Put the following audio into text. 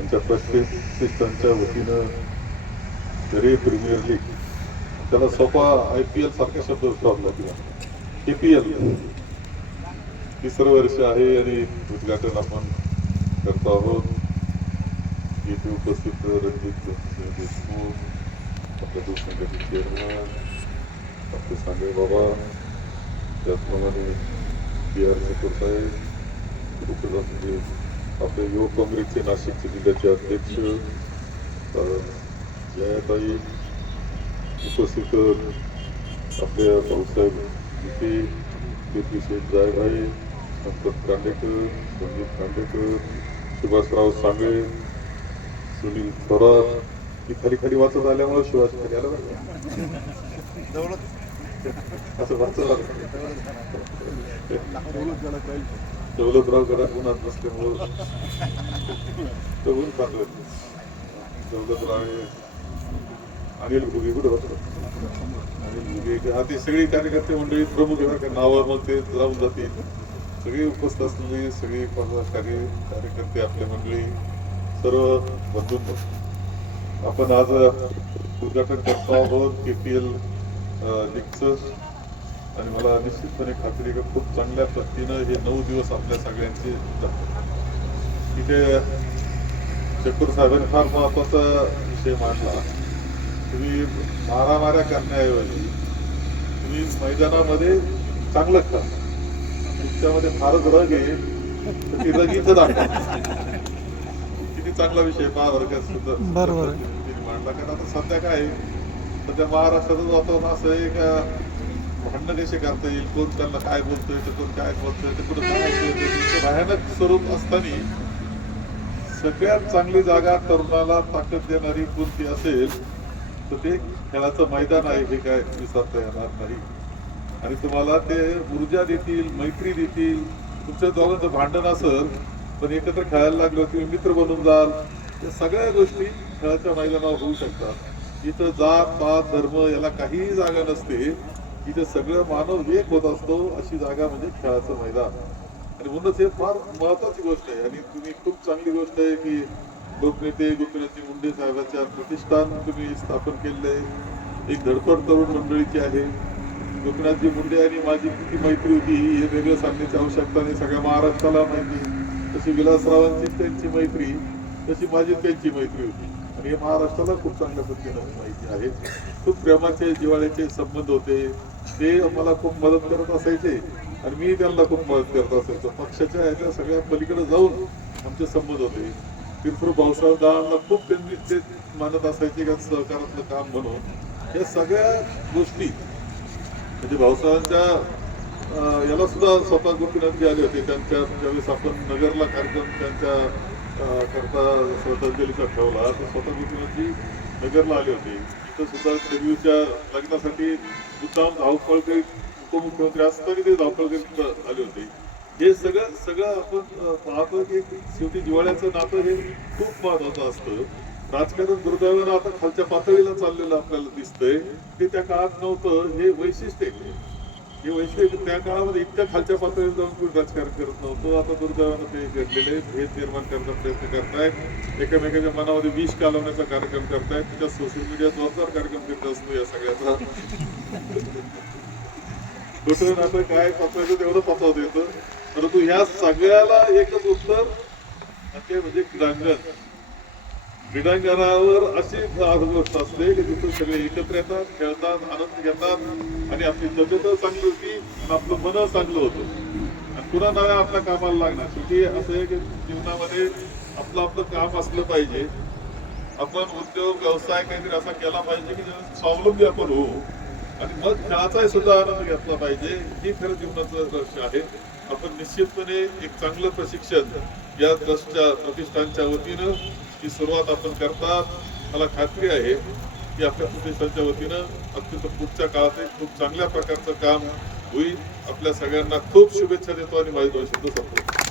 यांच्या प्रतिष्ठानच्या वतीनं जरी प्रीमियर लीग त्याला सोपा आय पी एल सारखा शब्द वापरला किंवा के पी एल तिसरं वर्ष आहे आणि उद्घाटन आपण करतो आहोत. येथे उपस्थित रणजित देशमुख आपल्या दूरसंघाचे चेअरमन आपले सांगे बाबा त्याचप्रमाणे बी आर ठाकूर साहेब उपस्थित आपले युवक काँग्रेसचे नाशिकचे जिल्ह्याचे अध्यक्ष जयाताई उपस्थित आपल्या भाऊसाहेब गीते कीर्ती शेठ जायभाई संपत कांडेकर संदीप कांडेकर सुभाषराव सांगळे सुनील थोरात ही खाली खाली वाचत आल्यामुळे शिवाजी खाली आला? असं वाचत आलं दौलतराव गडात उन्हात नसल्यामुळं तो ऊन खातोय दौलतराव हे अनिल भुगे कुठं होतं? अनिल भुगे हा ते सगळी कार्यकर्ते मंडळी प्रमुख नावावर नावं मग ते राहून जातील. सगळे उपस्थित असलेले सगळे कार्य कार्यकर्ते आपल्या मंडळी सर्व बदलून आपण आज उद्घाटन करतो आहोत के पी एल लिगचं आणि मला निश्चितपणे खात्री की खूप चांगल्या पद्धतीनं हे नऊ दिवस आपल्या सगळ्यांचे जातात. इथे शेखर साहेबांनी फार महत्त्वाचा विषय मांडला. तुम्ही मारामाऱ्या करण्याऐवजी तुम्ही मैदानामध्ये चांगलं खेळा तुमच्यामध्ये फारच रग आहे तर ती रग इथं किती चांगला विषय का सुद्धा. मांडला. कारण आता सध्या काय आहे? सध्या महाराष्ट्राचं वातावरण असं आहे का भांडण कसे करता येईल? कोण त्यांना काय बोलतोय तर कोण काय बोलतोय ते कुठं भयानक स्वरूप असताना सगळ्यात चांगली जागा तरुणाला ताकद देणारी कोणती असेल तर ते खेळाचं मैदान आहे हे काय विसरता येणार नाही. आणि तुम्हाला ते ऊर्जा देतील मैत्री देतील तुमच्या दोघांचं भांडण असेल पण एकत्र खेळायला लागलं तुम्ही मित्र बनून जाल या सगळ्या गोष्टी खेळाच्या मैदानावर होऊ शकतात. इथं जात पात धर्म याला काहीही जागा नसते. इथे सगळं मानव एक होत असतो अशी जागा म्हणजे खेळाचं मैदान. आणि म्हणूनच हे फार महत्वाची गोष्ट आहे. आणि तुम्ही खूप चांगली गोष्ट आहे की लोकनेते गोपीनाथजी मुंडे साहेबांच्या प्रतिष्ठान तुम्ही स्थापन केलेलं आहे एक धडपड तरुण मंडळीची आहे. गोपीनाथजी मुंडे आणि माझी किती मैत्री होती हे वेगळं सांगण्याची आवश्यकता नाही. सगळ्या महाराष्ट्राला माहिती तशी विलासरावांची त्यांची मैत्री तशी माझी त्यांची मैत्री होती. आणि हे महाराष्ट्राला खूप चांगल्या पद्धतीनं माहिती आहे. खूप प्रेमाचे जिवाळ्याचे संबंध होते. ते मला खूप मदत करत असायचे आणि मी त्यांना खूप मदत करत असायचो. पक्षाच्या ह्याच्या सगळ्या पलीकडे जाऊन आमचे संबंध होते. तिरपूर भाऊसाहेब दादांना खूप त्यांनी ते मानत असायचे का सहकारातलं काम म्हणून. या सगळ्या गोष्टी म्हणजे भाऊसाहेबांच्या याला सुद्धा स्वतः गोपीनाथजी आले होते त्यांच्या ज्यावेळेस आपण नगरला कार्यक्रम त्यांच्या करता श्रद्धांजलीचा ठेवला तर स्वतः मुख्यमंत्री नगरला आले होते. तिथं सुद्धा डेब्यूच्या लग्नासाठी मुद्दाम धावपळ करीत उपमुख्यमंत्री असताना ते धावपळ करीत आले होते. हे सगळं सगळं आपण पाहतो की शेवटी जिवाळ्याचं नातं हे खूप महत्वाचं असतं. राजकारण दुर्दैवानं आता खालच्या पातळीला चाललेलं आपल्याला दिसतंय. ते त्या काळात नव्हतं. हे वैशिष्ट्य आहे. हे वैशिष्ट्य त्या काळामध्ये इतक्या खालच्या पातळीवर जाऊन कोणी राजकारण करत नव्हतं. आता दुर्दैवानं ते घडलेले भेद निर्माण करण्याचा प्रयत्न करतायत. एकमेकाच्या मनामध्ये विष कालवण्याचा कार्यक्रम करतायत. त्याच्या सोशल मीडिया जोरदार कार्यक्रम करत असतो या सगळ्याचा. कुठून आता काय पचवायचं तेवढं पचवत येतं परंतु ह्या सगळ्याला एकच उत्तर ते म्हणजे क्रांगण क्रीडांगणावर अशी आज गोष्ट असते की तिथून सगळे एकत्र येतात खेळतात आनंद घेतात आणि आपली तब्येत चांगली होती आणि आपलं मन चांगलं होतं. आणि पुन्हा नव्या आपल्या कामाला लागणार. शेवटी असं आहे की जीवनामध्ये आपलं आपलं काम असलं पाहिजे. आपण उद्योग व्यवसाय काहीतरी असा केला पाहिजे की स्वावलंबी आपण होऊ. आणि मग खेळाचाही सुद्धा आनंद घेतला पाहिजे. हे खरं जीवनाचं लक्ष आहे. आपण निश्चितपणे एक चांगलं प्रशिक्षण या ट्रस्टच्या प्रतिष्ठानच्या वतीनं ही सुरुवात आपण करतात. मला खात्री आहे की आपल्या प्रतिष्ठानच्या वतीनं अत्यंत पुढच्या काळात खूप चांगल्या प्रकारचं काम होईल. आपल्या सगळ्यांना खूप शुभेच्छा देतो आणि माझे दोन शब्द संपवतो.